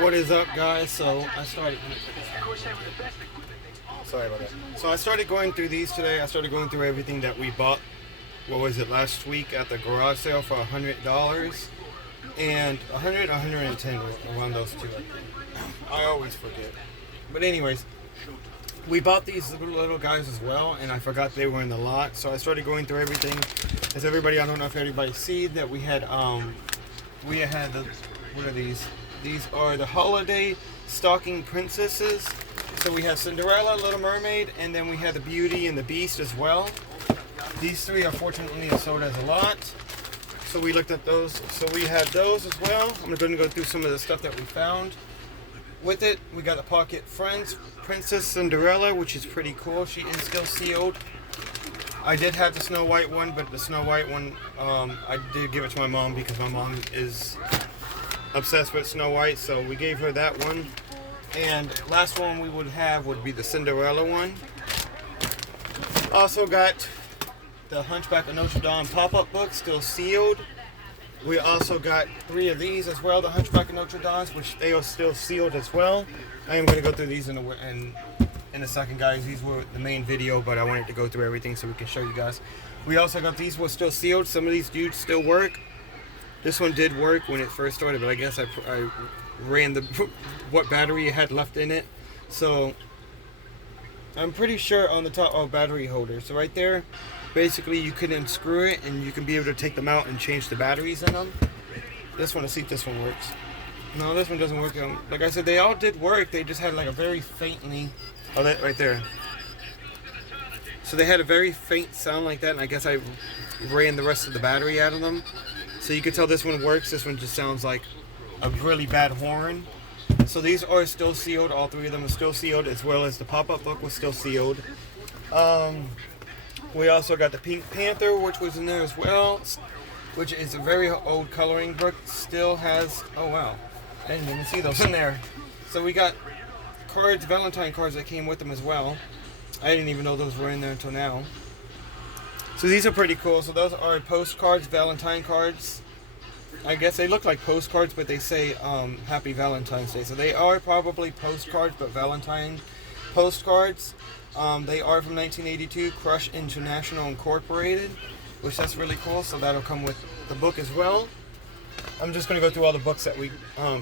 What is up, guys? So I started. Sorry about that. So I started going through these today. I started going through everything that we bought. What was it, last week at the garage sale for $100 and 110 around those two. I always forget. But anyways, we bought these little guys as well, and I forgot they were in the lot. So I started going through everything. As everybody, I don't know if everybody see that we had the, what are these? These are the holiday stocking princesses. So we have Cinderella, Little Mermaid, and then we have the Beauty and the Beast as well. These three are fortunately sold as a lot. So we looked at those. So we have those as well. I'm going to go through some of the stuff that we found. With it, we got the Pocket Friends Princess Cinderella, which is pretty cool. She is still sealed. I did have the Snow White one, but the Snow White one, I did give it to my mom because my mom is obsessed with Snow White, so we gave her that one. And last one we would have would be the Cinderella one. Also got the Hunchback of Notre Dame pop-up book, still sealed. We also got 3 of these as well, the Hunchback of Notre Dame, which they are still sealed as well. I am going to go through these in a second, guys. These were the main video, but I wanted to go through everything so we can show you guys. We also got these were still sealed. Some of these dudes still work. This one did work when it first started, but I guess I ran what battery it had left in it. So I'm pretty sure on the top, battery holder. So right there, basically you can unscrew it and you can be able to take them out and change the batteries in them. This one, let's see if this one works. No, this one doesn't work. Like I said, they all did work. They just had like a very faintly, that right there. So they had a very faint sound like that, and I guess I ran the rest of the battery out of them. So you can tell this one works. This one just sounds like a really bad horn. So these are still sealed. All 3 of them are still sealed, as well as the pop-up book was still sealed. We also got the Pink Panther, which was in there as well, which is a very old coloring book. Still has, oh wow, I didn't even see those in there. So we got cards, Valentine cards that came with them as well. I didn't even know those were in there until now. So these are pretty cool. So those are postcards, Valentine cards. I guess they look like postcards, but they say Happy Valentine's Day. So they are probably postcards, but Valentine postcards. They are from 1982, Crush International Incorporated, which that's really cool. So that'll come with the book as well. I'm just going to go through all the books that we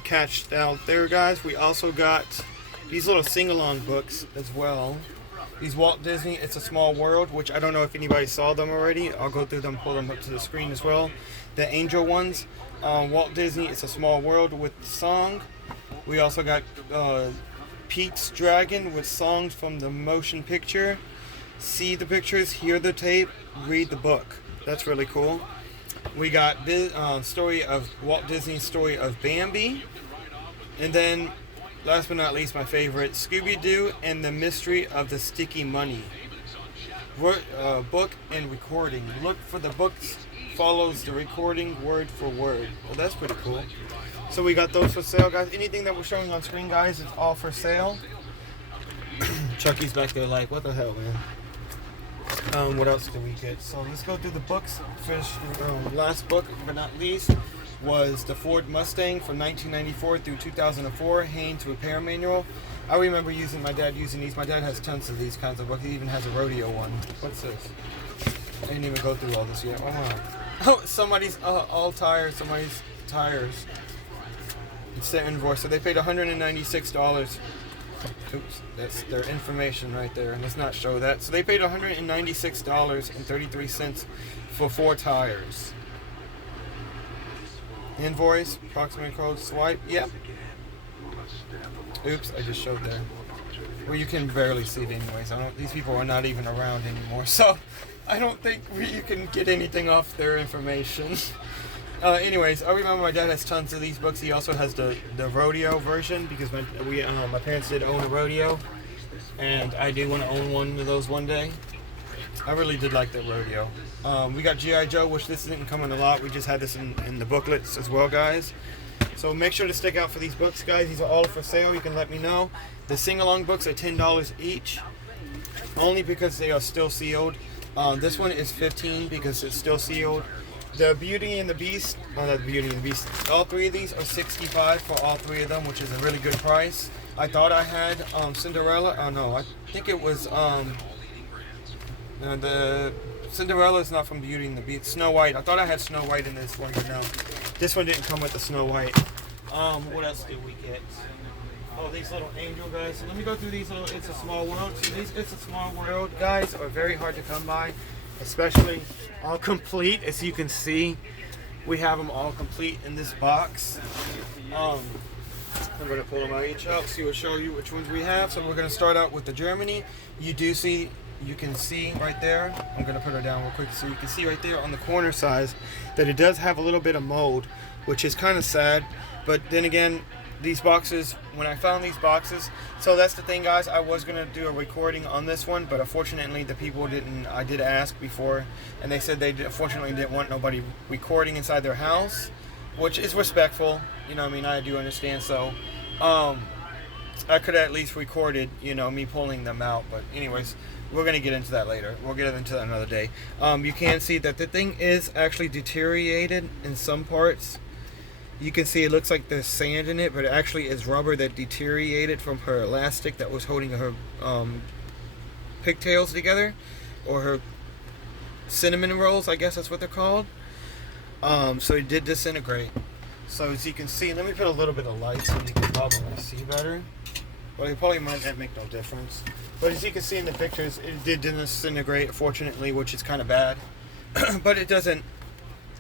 catched out there, guys. We also got these little sing-along books as well. These Walt Disney, It's a Small World, which I don't know if anybody saw them already. I'll go through them, pull them up to the screen as well. The Angel ones, Walt Disney, It's a Small World with the song. We also got Pete's Dragon with songs from the motion picture. See the pictures, hear the tape, read the book. That's really cool. We got the story of Walt Disney's story of Bambi. And then, last but not least, my favorite, Scooby-Doo and the Mystery of the Sticky Money. Book and recording. Look for the books, follows the recording word for word. Well, that's pretty cool. So we got those for sale, guys. Anything that we're showing on screen, guys, is all for sale. Chucky's back there like, what the hell, man? What else did we get? So let's go through the books. Last book, but not least, was the Ford Mustang from 1994 through 2004, Haynes Repair Manual. I remember my dad using these. My dad has tons of these kinds of books. He even has a rodeo one. What's this? I didn't even go through all this yet. Oh, somebody's somebody's tires. It's their invoice. So they paid $196. Oops, that's their information right there. Let's not show that. So they paid $196.33 for 4 tires. Invoice, approximate code, swipe, yep. Oops, I just showed that. Well, you can barely see it anyways. These people are not even around anymore, so I don't think you can get anything off their information. Anyways, I remember my dad has tons of these books. He also has the rodeo version because my parents did own a rodeo, and I do want to own one of those one day. I really did like the rodeo. We got G.I. Joe, which this didn't come in a lot. We just had this in the booklets as well, guys. So make sure to stick out for these books, guys. These are all for sale. You can let me know. The sing-along books are $10 each, only because they are still sealed. This one is $15 because it's still sealed. The Beauty and the Beast, oh, not the Beauty and the Beast. All three of these are $65 for all three of them, which is a really good price. I thought I had Cinderella. Oh no, I think it was the Cinderella is not from Beauty and the Beast. Snow White. I thought I had Snow White in this one, but no, this one didn't come with the Snow White. What else did we get? Oh, these little angel guys. So let me go through these little It's a Small World. So these It's a Small World guys are very hard to come by, especially all complete. As you can see, we have them all complete in this box. I'm going to pull them out each out, so we'll show you which ones we have. So we're going to start out with the Germany. You can see right there. I'm going to put her down real quick so you can see right there on the corner size that it does have a little bit of mold, which is kind of sad. But then again, these boxes, when I found these boxes, so that's the thing guys, I was going to do a recording on this one, but unfortunately the people didn't. I did ask before, and they said they unfortunately didn't want nobody recording inside their house, which is respectful, you know what I mean, I do understand. So I could have at least recorded, you know, me pulling them out, but anyways, we're going to get into that later. We'll get into that another day. You can see that the thing is actually deteriorated in some parts. You can see it looks like there's sand in it, but it actually is rubber that deteriorated from her elastic that was holding her pigtails together, or her cinnamon rolls, I guess that's what they're called. So it did disintegrate. So as you can see, let me put a little bit of light so you can probably see better. Well, it probably might not make no difference. But as you can see in the pictures, it did disintegrate, fortunately, which is kind of bad. But it doesn't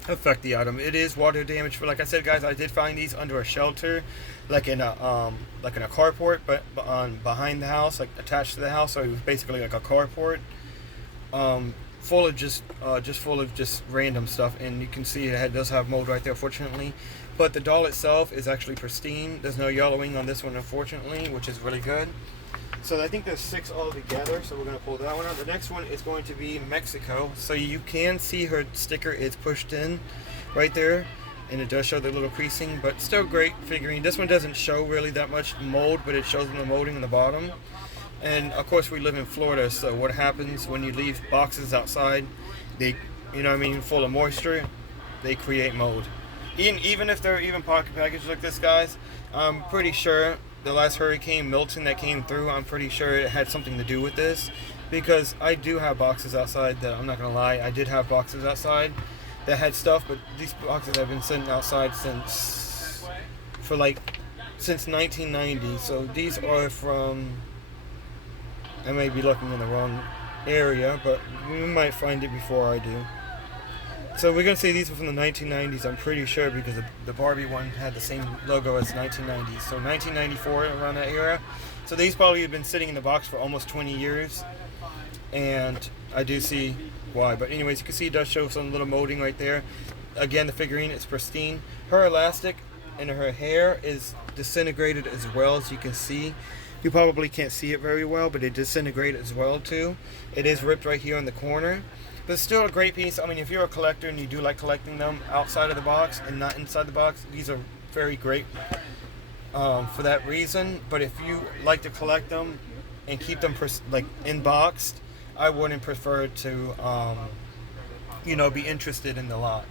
affect the item. It is water damage, but like I said guys, I did find these under a shelter, like in a carport, but behind the house, like attached to the house. So it was basically like a carport, full of just random stuff. And you can see it does have mold right there, fortunately. But the doll itself is actually pristine. There's no yellowing on this one, unfortunately, which is really good. So I think there's 6 altogether, so we're going to pull that one out. The next one is going to be Mexico. So you can see her sticker is pushed in right there, and it does show the little creasing, but still great figurine. This one doesn't show really that much mold, but it shows the molding in the bottom. And of course we live in Florida, so what happens when you leave boxes outside, they, you know what I mean, full of moisture, they create mold. Even if they're even pocket packaged like this, guys, I'm pretty sure the last Hurricane Milton that came through, I'm pretty sure it had something to do with this, because I do have boxes outside that, I'm not gonna lie, I did have boxes outside that had stuff, but these boxes have been sitting outside since 1990. So these are from, I may be looking in the wrong area, but we might find it before I do. So we're going to say these are from the 1990s, I'm pretty sure, because the Barbie one had the same logo as 1990s. So 1994, around that era. So these probably have been sitting in the box for almost 20 years. And I do see why. But anyways, you can see it does show some little molding right there. Again, the figurine is pristine. Her elastic and her hair is disintegrated as well, as you can see. You probably can't see it very well, but it disintegrated as well too. It is ripped right here in the corner. But it's still a great piece. I mean, if you're a collector and you do like collecting them outside of the box and not inside the box, these are very great for that reason. But if you like to collect them and keep them like in-boxed, I wouldn't prefer to, you know, be interested in the lot.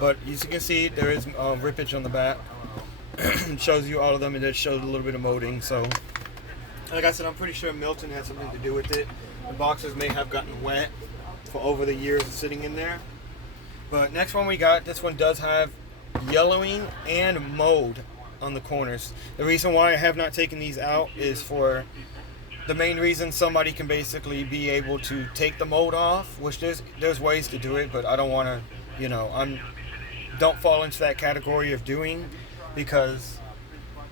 But as you can see, there is rippage on the back. It shows you all of them, and it shows a little bit of molding. So, like I said, I'm pretty sure Milton had something to do with it. The boxes may have gotten wet for over the years of sitting in there. But next one we got, this one does have yellowing and mold on the corners. The reason why I have not taken these out is for the main reason somebody can basically be able to take the mold off, which there's ways to do it, but I don't want to, you know, don't fall into that category of doing, because,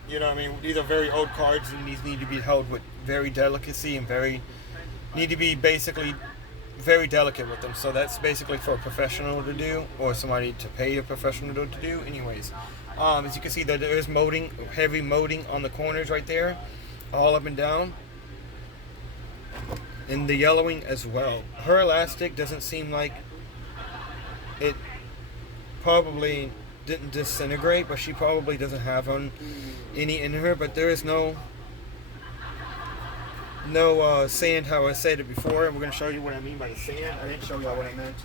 you know what I mean, these are very old cards and these need to be held with very delicacy and need to be basically very delicate with them. So that's basically for a professional to do, or somebody to pay a professional to do. Anyways, as you can see, there is molding, heavy molding on the corners right there, all up and down, and the yellowing as well. Her elastic doesn't seem like it probably didn't disintegrate, but she probably doesn't have any in her. But there is no no sand, how I said it before. And we're going to show you what I mean by the sand. I didn't show you all what I meant.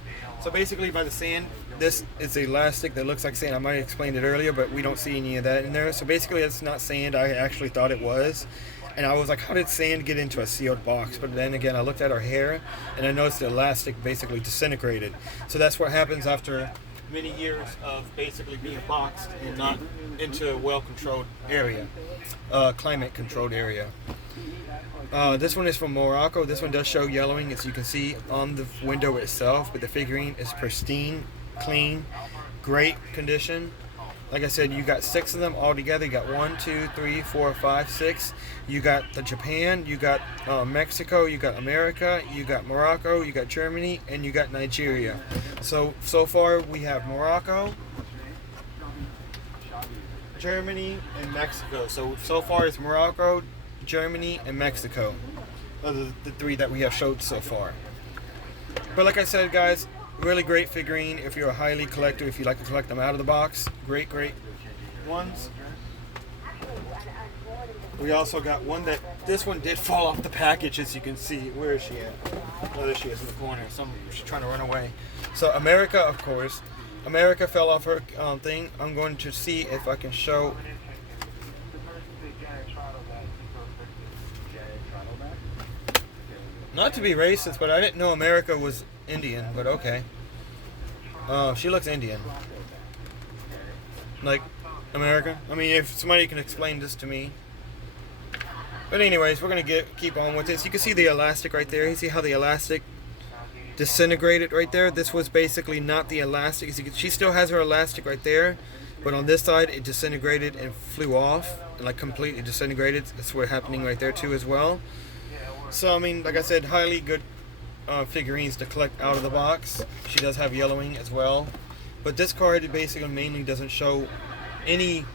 So basically by the sand, this is elastic that looks like sand. I might have explained it earlier, but we don't see any of that in there. So basically it's not sand. I actually thought it was. And I was like, how did sand get into a sealed box? But then again, I looked at her hair and I noticed the elastic basically disintegrated. So that's what happens after many years of basically being boxed and not into a well-controlled area, climate-controlled area. This one is from Morocco. This one does show yellowing, as you can see on the window itself, but the figurine is pristine, clean, great condition. Like I said, you got 6 of them all together. You got 1, 2, 3, 4, 5, 6. You got the Japan, you got Mexico, you got America, you got Morocco, you got Germany, and you got Nigeria. So far we have Morocco, Germany, and Mexico. So far it's Morocco, Germany, and Mexico. Those are the 3 that we have showed so far. But like I said, guys, really great figurine if you're a highly collector, if you like to collect them out of the box. Great ones. We also got one that, this one did fall off the package, as you can see. Where is she at? Oh, there she is in the corner. She's trying to run away. So America, of course. America fell off her thing. I'm going to see if I can show. Not to be racist, but I didn't know America was Indian, but okay. She looks Indian. Like, America? I mean, if somebody can explain this to me. But anyways, we're going to keep on with this. You can see the elastic right there. You see how the elastic disintegrated right there? This was basically not the elastic. She still has her elastic right there, but on this side, it disintegrated and flew off. And like completely disintegrated. That's what's happening right there too as well. So, I mean, like I said, highly good figurines to collect out of the box. She does have yellowing as well. But this card basically mainly doesn't show any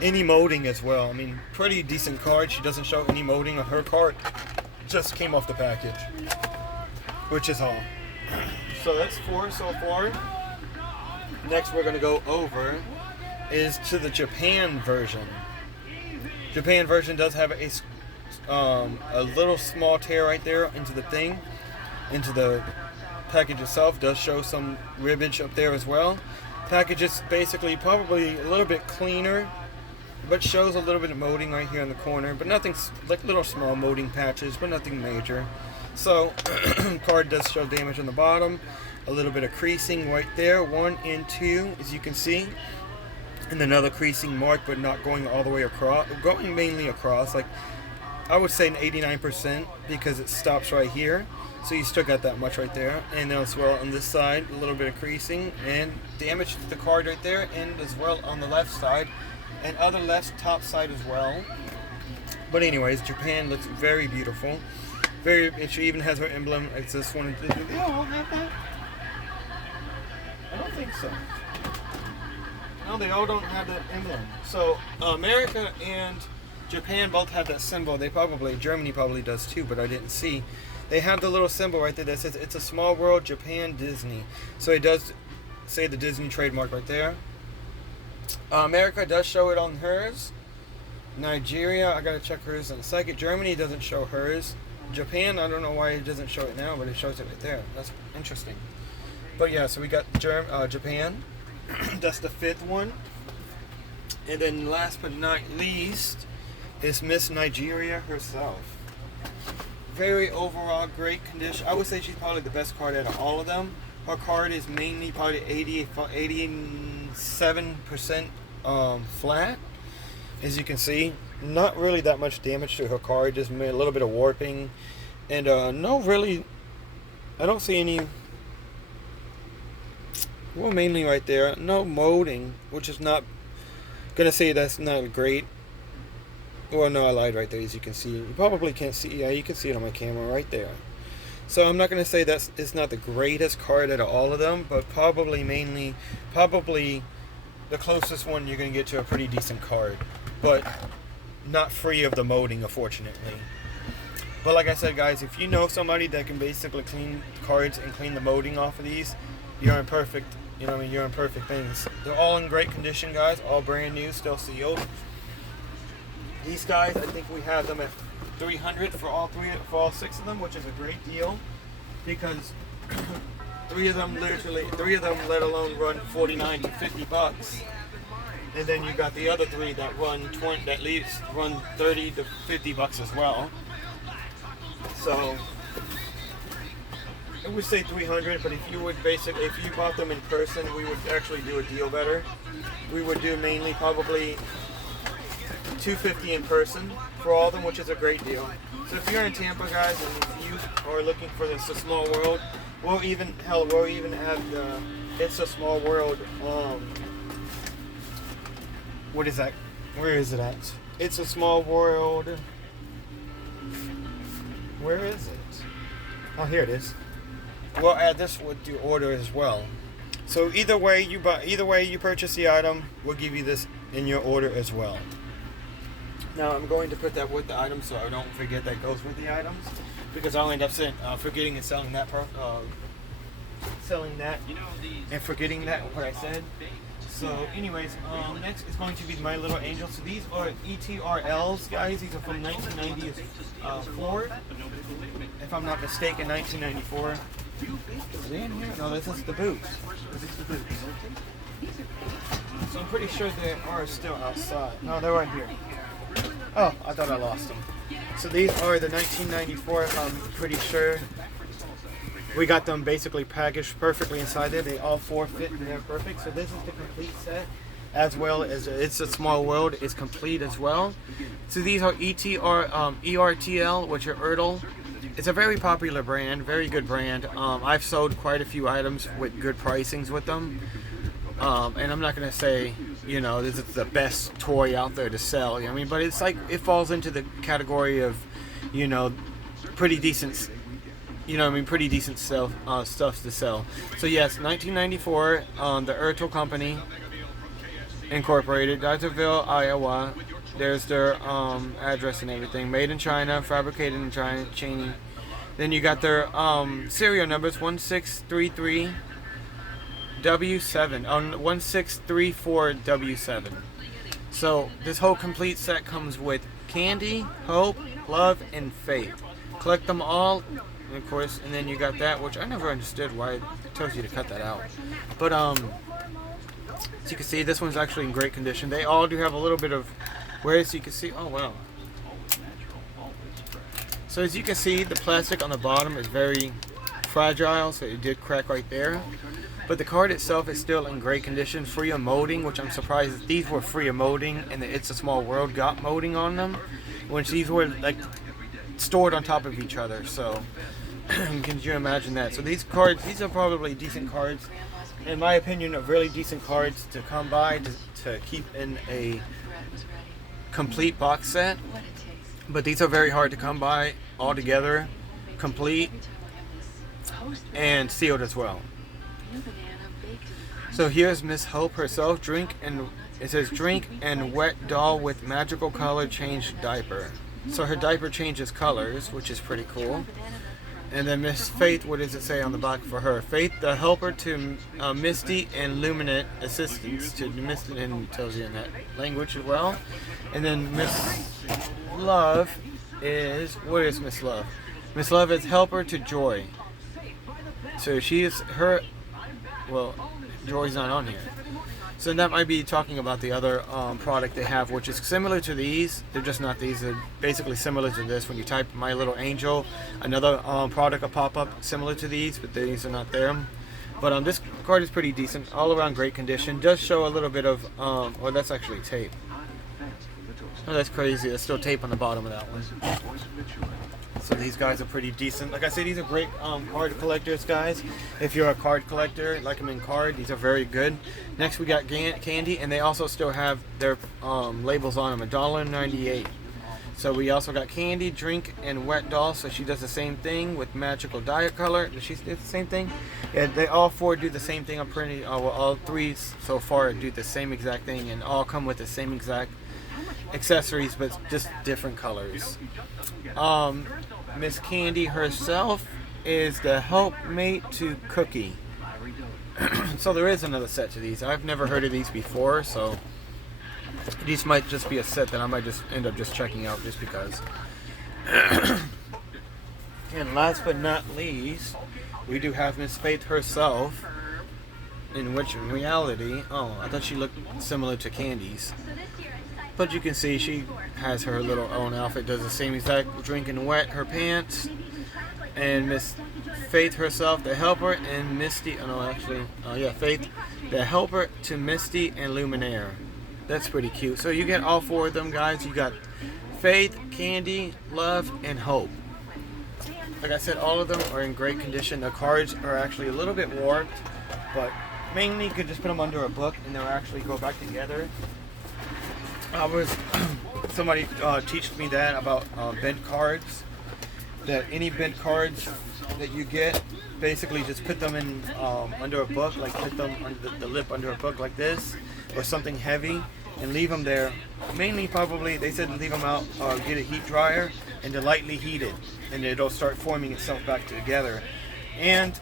molding as well. I mean, pretty decent card. She doesn't show any molding on her card. Just came off the package, which is all. So that's 4 so far. Next we're going to go over is to the Japan version. Japan version does have a little small tear right there into the thing, into the package itself. Does show some ribbage up there as well. Package is basically probably a little bit cleaner, but shows a little bit of molding right here in the corner, but nothing, like little small molding patches, but nothing major. So card does show damage on the bottom, a little bit of creasing right there, 1 and 2 as you can see, and another creasing mark, but not going all the way across, going mainly across, like I would say an 89%, because it stops right here. So you still got that much right there. And then as well on this side, a little bit of creasing and damage to the card right there, and as well on the left side and other left top side as well. But anyways, Japan looks very beautiful. And she even has her emblem. It's this one. Do they all have that? I don't think so. No, they all don't have that emblem. So America and Japan both have that symbol. Germany probably does too, but I didn't see. They have the little symbol right there that says "It's a small world, Japan, Disney." So it does say the Disney trademark right there. America does show it on hers. Nigeria, I gotta check hers in a second. Germany doesn't show hers. Japan, I don't know why it doesn't show it now, but it shows it right there. That's interesting. But yeah, so we got Japan. That's the 5th one. And then last but not least is Miss Nigeria herself. Very overall great condition. I would say she's probably the best card out of all of them. Her card is mainly probably 87% flat. As you can see, not really that much damage to her card, just a little bit of warping. And no really, I don't see any, well, mainly right there, no molding, which is not, gonna say that's not great. Well, no, I lied right there, as you can see. You probably can't see, yeah, you can see it on my camera right there. So I'm not going to say it's not the greatest card out of all of them, but probably the closest one you're going to get to a pretty decent card. But not free of the molding, unfortunately. But like I said, guys, if you know somebody that can basically clean cards and clean the molding off of these, you're in perfect, you know what I mean, you're in perfect things. They're all in great condition, guys, all brand new, still sealed. These guys, I think we have them at $300 for all 6 of them, which is a great deal because three of them, let alone run 49 to 50 bucks. And then you got the other 3 that run 30 to 50 bucks as well. So I would say 300, but if you bought them in person, we would actually do a deal better. We would do mainly probably $250 in person for all of them, which is a great deal. So if you're in Tampa, guys, and if you are looking for this, a small world, we'll even have the It's a Small World. What is that? Where is it at? It's a Small World. Where is it? Oh, here it is. We'll add this with your order as well. So either way you purchase the item, we'll give you this in your order as well. Now I'm going to put that with the item so I don't forget that goes with the items, because I'll end up forgetting and selling that and forgetting that what I said. So anyways, next is going to be My Little Angel. So these are ETRLs, guys. These are from 1994, if I'm not mistaken, 1994. Are they in here? No, this is the boots. So I'm pretty sure they are still outside. No, they're right here. Oh, I thought I lost them. So these are the 1994, I'm pretty sure. We got them basically packaged perfectly inside there. They all 4 fit and they're perfect. So this is the complete set, as well as It's a Small World is complete as well. So these are ERTL, which are Ertl. It's a very popular brand, very good brand. I've sold quite a few items with good pricings with them. And I'm not going to say, this is the best toy out there to sell. I mean, but it's like, it falls into the category of, pretty decent, pretty decent stuff to sell. So yes, 1994, the Ertl Company Incorporated, Dyersville, Iowa. There's their address and everything. Made in China, fabricated in China. Then you got their serial numbers: 1633 W7 on 1634 W7. So this whole complete set comes with Candy, Hope, Love, and Faith. Collect them all, of course, and then you got that, which I never understood why it tells you to cut that out. But as you can see, this one's actually in great condition. They all do have a little bit of wear, so you can see. Oh wow! So as you can see, the plastic on the bottom is very fragile, so it did crack right there. But the card itself is still in great condition, free of molding, which I'm surprised that these were free of molding and the It's a Small World got molding on them, which these were like stored on top of each other. So can you imagine that? So these are probably decent cards, in my opinion, are really decent cards to come by to keep in a complete box set. But these are very hard to come by all together, complete and sealed as well. So here's Miss Hope herself. It says drink and wet doll with magical color change diaper. So her diaper changes colors, which is pretty cool. And then Miss Faith, what does it say on the back for her? Faith, the helper to Misty and Luminant assistance to Misty, and tells you in that language as well. And then Miss Love what is Miss Love? Miss Love is helper to Joy. So she is her, Joy's not on here. So that might be talking about the other product they have, which is similar to these. They're just not these. They're basically similar to this. When you type My Little Angel, another product will pop up similar to these, but these are not there. But this card is pretty decent, all around great condition. Does show a little bit of, that's actually tape. Oh, that's crazy. There's still tape on the bottom of that one. So these guys are pretty decent. Like I said, these are great card collectors, guys. If you're a card collector, like them in card, these are very good. Next, we got Candy, and they also still have their labels on them, $1.98. So we also got Candy, Drink, and Wet Doll. So she does the same thing with Magical Diet Color. Does she do the same thing? Yeah, they all 4 do the same thing. I'm pretty. All 3 so far do the same exact thing, and all come with the same exact accessories, but just different colors. Miss Candy herself is the helpmate to Cookie. So there is another set to these. I've never heard of these before, so these might just be a set that I might just end up just checking out just because. And last but not least, we do have Miss Faith herself, in which in reality, oh, I thought she looked similar to Candy's. But you can see she has her little own outfit, does the same exact drinking wet her pants. And Miss Faith herself, the helper, and Misty, Faith, the helper to Misty and Luminaire. That's pretty cute. So you get all four of them, guys. You got Faith, Candy, Love, and Hope. Like I said, all of them are in great condition. The cards are actually a little bit warped, but mainly you could just put them under a book and they'll actually go back together. Somebody taught me that about bent cards. That any bent cards that you get, basically just put them in under a book, like put them under the lip under a book like this, or something heavy, and leave them there. Mainly, probably, they said leave them out, get a heat dryer, and to lightly heat it, and it'll start forming itself back together. And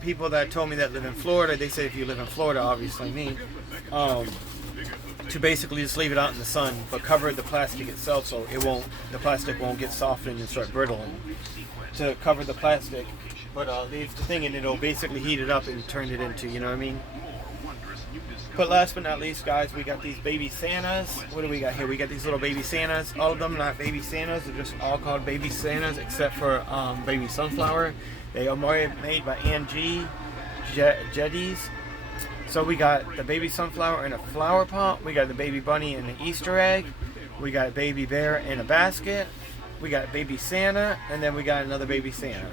people that told me that live in Florida, they say if you live in Florida, obviously me, to basically just leave it out in the sun, but cover the plastic itself so the plastic won't get softened and start brittling. To cover the plastic, but leave the thing and it'll basically heat it up and turn it into, you know what I mean? But last but not least, guys, we got these baby Santas. What do we got here? We got these little baby Santas. All of them not baby Santas. They're just all called baby Santas except for baby Sunflower. They are made by Angie Jeddies. So we got the baby Sunflower in a flower pot. We got the baby bunny in an Easter egg. We got a baby bear in a basket. We got baby Santa, and then we got another baby Santa.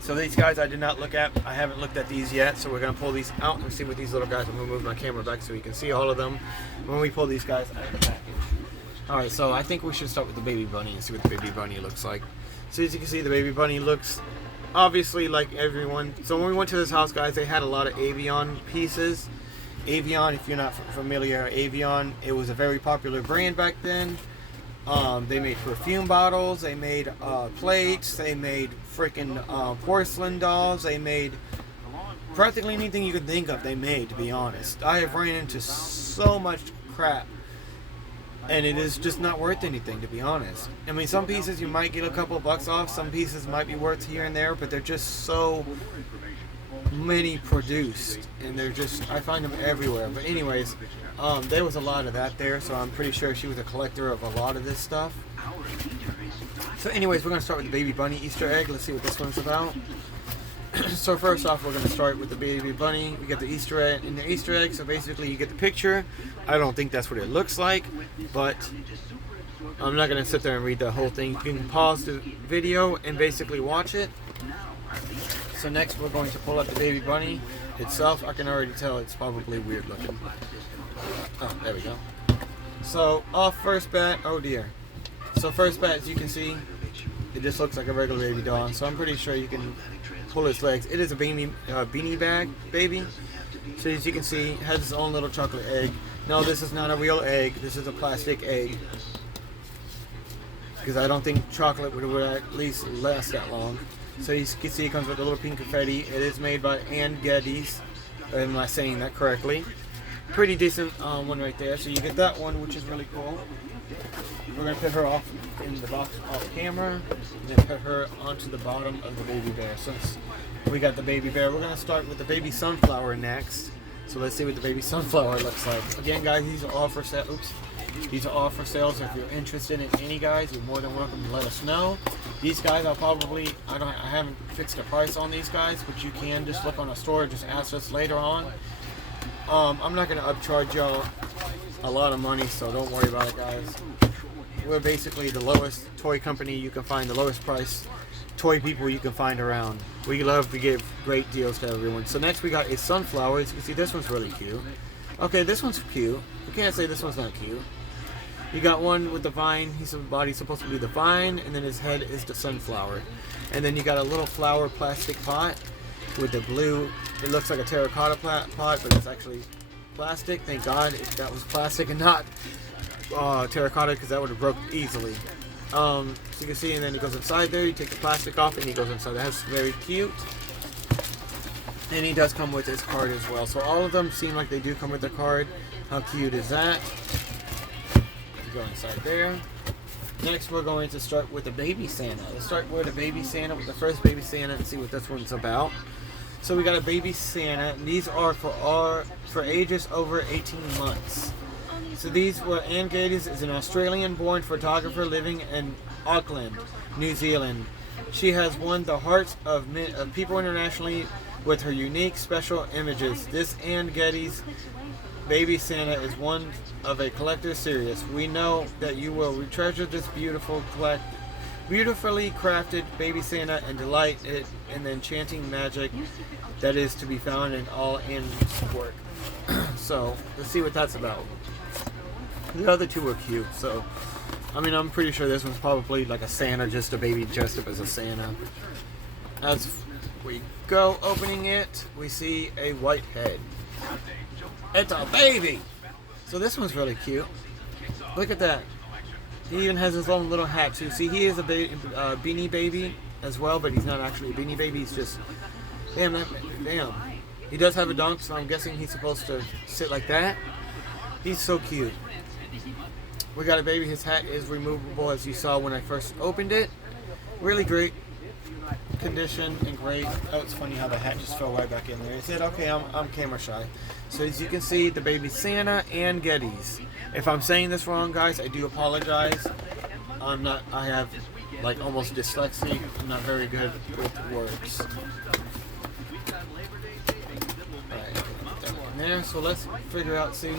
So these guys I did not look at. I haven't looked at these yet, so we're going to pull these out and see what these little guys, I'm going to move my camera back so you can see all of them when we pull these guys out of the package. Alright, so I think we should start with the baby bunny and see what the baby bunny looks like. So as you can see, the baby bunny looks obviously like everyone. So when we went to this house, guys, they had a lot of Avion pieces. Avion, if you're not familiar, Avion, it was a very popular brand back then. They made perfume bottles, they made plates, they made freaking porcelain dolls, they made practically anything you could think of, they made, to be honest. I have ran into so much crap, and it is just not worth anything, to be honest. I mean, some pieces you might get a couple of bucks off, some pieces might be worth here and there, but they're just so many produced, and they're just, I find them everywhere. But anyways, there was a lot of that there, so I'm pretty sure she was a collector of a lot of this stuff. So anyways, we're going to start with the baby bunny Easter egg. Let's see what this one's about. So first off, we're going to start with the baby bunny. We get the Easter egg in the Easter egg, so basically you get the picture. I don't think that's what it looks like, but I'm not going to sit there and read the whole thing. You can pause the video and basically watch it. So next we're going to pull out the baby bunny itself. I can already tell it's probably weird looking. Oh, there we go. So off first bat, oh dear. So first bat, as you can see, it just looks like a regular baby doll. So I'm pretty sure you can pull its legs. It is a beanie bag baby. So as you can see, it has its own little chocolate egg. No, this is not a real egg. This is a plastic egg. Because I don't think chocolate would at least last that long. So you can see it comes with a little pink confetti. It is made by Ann Geddes. Am I saying that correctly? Pretty decent one right there. So you get that one, which is really cool. We're going to put her off in the box off camera, and then put her onto the bottom of the baby bear. Since we got the baby bear, we're going to start with the baby sunflower next. So let's see what the baby sunflower looks like. Again, guys, these are all for sale. Oops. These are all for sale, so if you're interested in any guys, you're more than welcome to let us know. These guys, I haven't fixed a price on these guys, but you can just look on a store, just ask us later on. I'm not going to upcharge y'all a lot of money, so don't worry about it, guys. We're basically the lowest toy company you can find, the lowest price toy people you can find around. We love to give great deals to everyone. So next we got a sunflower. As you can see, this one's really cute. Okay, this one's cute. You can't say this one's not cute. You got one with the vine. His body's supposed to be the vine, and then his head is the sunflower. And then you got a little flower plastic pot with the blue. It looks like a terracotta pot, but it's actually plastic. Thank God that was plastic and not terracotta, because that would have broke easily. So you can see, and then he goes inside there. You take the plastic off, and he goes inside. That's very cute. And he does come with his card as well. So all of them seem like they do come with a card. How cute is that? Go inside there. Next, we're going to start with the baby Santa. Let's start with the baby Santa, with the first baby Santa, and see what this one's about. So we got a baby Santa, and these are for ages over 18 months. So these were Anne Geddes is an Australian-born photographer living in Auckland, New Zealand. She has won the hearts of people internationally with her unique, special images. This Anne Geddes baby Santa is one of a collector's series. We know that you will treasure this beautifully crafted baby Santa and delight it in the enchanting magic that is to be found in all Anne's work. So let's see what that's about. The other two are cute, so I mean, I'm pretty sure this one's probably like a Santa, just a baby dressed up as a Santa. As we go opening it, we see a white head. It's a baby! So this one's really cute. Look at that. He even has his own little hat too. See, he is a Beanie Baby as well, but he's not actually a Beanie Baby. He's just, damn. He does have a donk, so I'm guessing he's supposed to sit like that. He's so cute. We got a baby. His hat is removable, as you saw when I first opened it. Really great condition and great. Oh, it's funny how the hat just fell right back in there. It said, okay, I'm camera shy. So as you can see, the baby Santa Anne Geddes. If I'm saying this wrong, guys, I do apologize. I have like almost dyslexia. I'm not very good with words. Right, there. So let's figure out, see.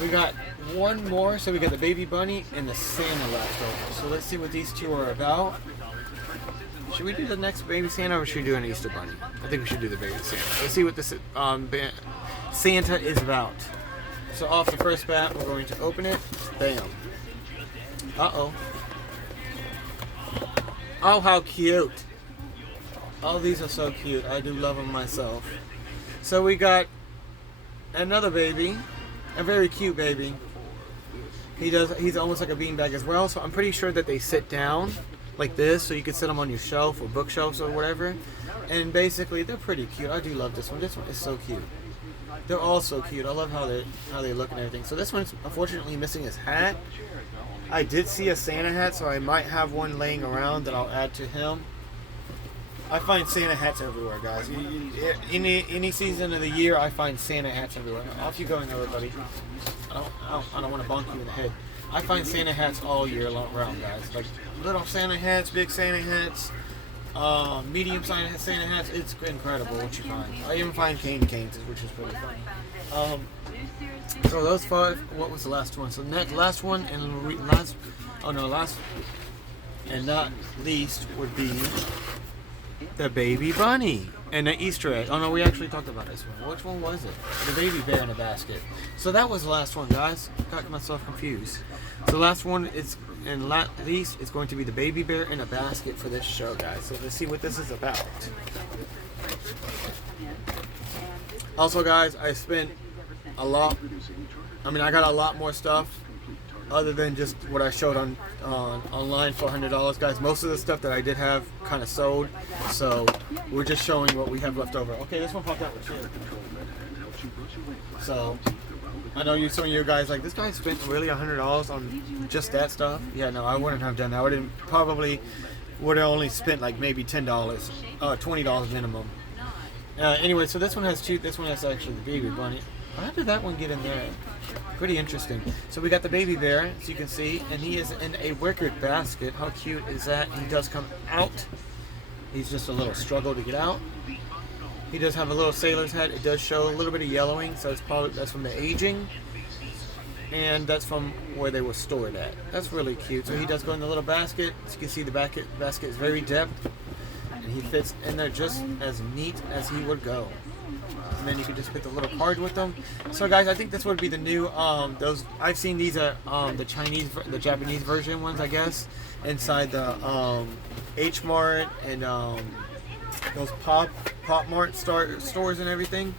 We got one more, so we got the baby bunny and the Santa left over. So let's see what these two are about. Should we do the next baby Santa or should we do an Easter bunny? I think we should do the baby Santa. Let's see what this Santa is about. So off the first bat, we're going to open it. Bam. Uh-oh. Oh, how cute. Oh, these are so cute. I do love them myself. So we got another baby. A very cute baby. He's almost like a beanbag as well, so I'm pretty sure that they sit down like this, so you can set them on your shelf or bookshelves or whatever. And basically, they're pretty cute. I do love this one. This one is so cute. They're all so cute. I love how they look and everything. So this one's unfortunately missing his hat. I did see a Santa hat, so I might have one laying around that I'll add to him. I find Santa hats everywhere, guys. Any season of the year, I find Santa hats everywhere. Off you go now, everybody. I don't want to bonk you in the head. I find Santa hats all year round, guys. Like little Santa hats, big Santa hats, medium Santa hats. It's incredible what you find. I even find cane canes, which is pretty funny. So those five. What was the last one? So last and not least would be the baby bunny and the Easter egg. Oh no, we actually talked about this one. Which one was it? The baby bear in a basket. So that was the last one, guys. Got myself confused. So the last one is, and least, it's going to be the baby bear in a basket for this show, guys. So let's see what this is about. Also, guys, I spent a lot. I mean, I got a lot more stuff other than just what I showed on online for $100, guys. Most of the stuff that I did have kind of sold, so we're just showing what we have left over. Okay, this one popped out with shit. So I know some of you guys like, this guy spent really $100 on just that stuff. Yeah, no, I wouldn't have done that. I would have only spent like maybe $10, $20 minimum. Anyway, so this one has two. This one has actually the baby bunny. How did that one get in there? Pretty interesting. So we got the baby bear, as you can see, and he is in a wicker basket. How cute is that? He does come out. He's just a little struggle to get out. He does have a little sailor's head. It does show a little bit of yellowing, so that's from the aging, and that's from where they were stored at. That's really cute. So he does go in the little basket. As you can see, the basket is very depth, and he fits in there just as neat as he would go. And then you can just put the little card with them. So guys, I think this would be the new those. I've seen these at the Japanese version ones, I guess, inside the H Mart and those Pop Mart stores and everything.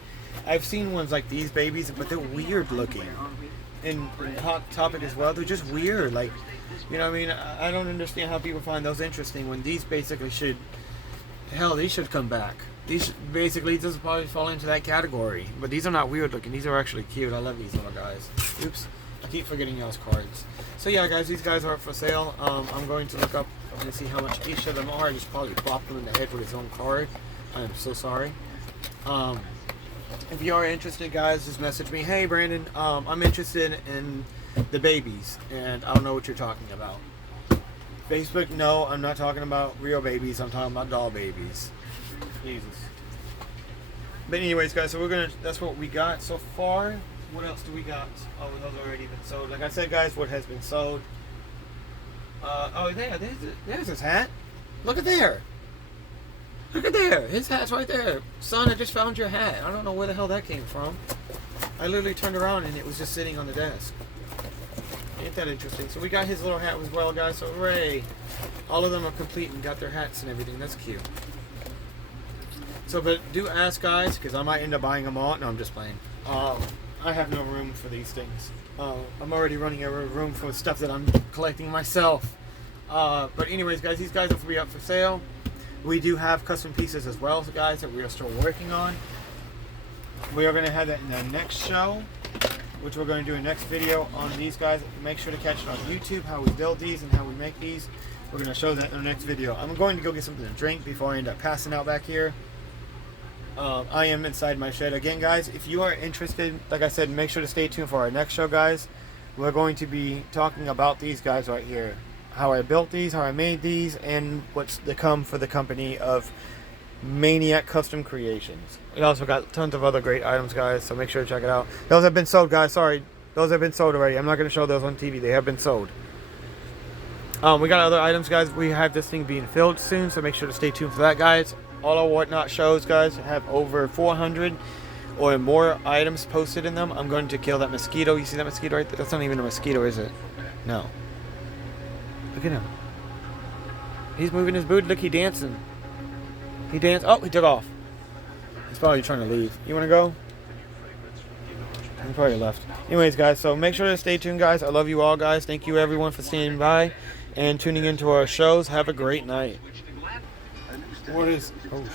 I've seen ones like these babies, but they're weird looking. And Hot Topic as well. They're just weird. Like, you know what I mean? I don't understand how people find those interesting when these basically should. Hell, these should come back. These basically just probably fall into that category. But these are not weird looking. These are actually cute. I love these little guys. Oops. I keep forgetting y'all's cards. So yeah, guys, these guys are for sale. I'm going to look up and see how much each of them are. I just probably bopped him in the head with his own card. I am so sorry. If you are interested, guys, just message me. Hey, Brandon, I'm interested in the babies, and I don't know what you're talking about. Facebook, no, I'm not talking about real babies. I'm talking about doll babies. Jesus. But anyways, guys, so that's what we got so far. What else do we got? Oh, those already been sold. Like I said, guys, what has been sold. There's his hat. Look at there. Look at there. His hat's right there. Son, I just found your hat. I don't know where the hell that came from. I literally turned around and it was just sitting on the desk. Ain't that interesting? So we got his little hat as well, guys. So hooray. All of them are complete and got their hats and everything. That's cute. So, but do ask, guys, because I might end up buying them all. No, I'm just playing. I have no room for these things. I'm already running out of room for stuff that I'm collecting myself. But anyways, guys, these guys will be up for sale. We do have custom pieces as well, guys, that we are still working on. We are going to have that in the next show, which we're going to do a next video on these guys. Make sure to catch it on YouTube, how we build these and how we make these. We're going to show that in the next video. I'm going to go get something to drink before I end up passing out back here. I am inside my shed again, guys. If you are interested, like I said, make sure to stay tuned for our next show, guys. We're going to be talking about these guys right here, how I built these, how I made these, and what's to come for the company of Maniac Custom Creations. We also got tons of other great items, guys, so make sure to check it out. Those have been sold, guys. Sorry, those have been sold already. I'm not going to show those on TV. They have been sold. We got other items, guys. We have this thing being filled soon, so make sure to stay tuned for that, guys. All our Whatnot shows, guys, have over 400 or more items posted in them. I'm going to kill that mosquito. You see that mosquito right there? That's not even a mosquito, is it? No. Look at him. He's moving his booty. Look, he dancing. He danced. Oh, he took off. He's probably trying to leave. You want to go? He probably left. Anyways, guys, so make sure to stay tuned, guys. I love you all, guys. Thank you, everyone, for standing by and tuning into our shows. Have a great night. What is... Oh, shit.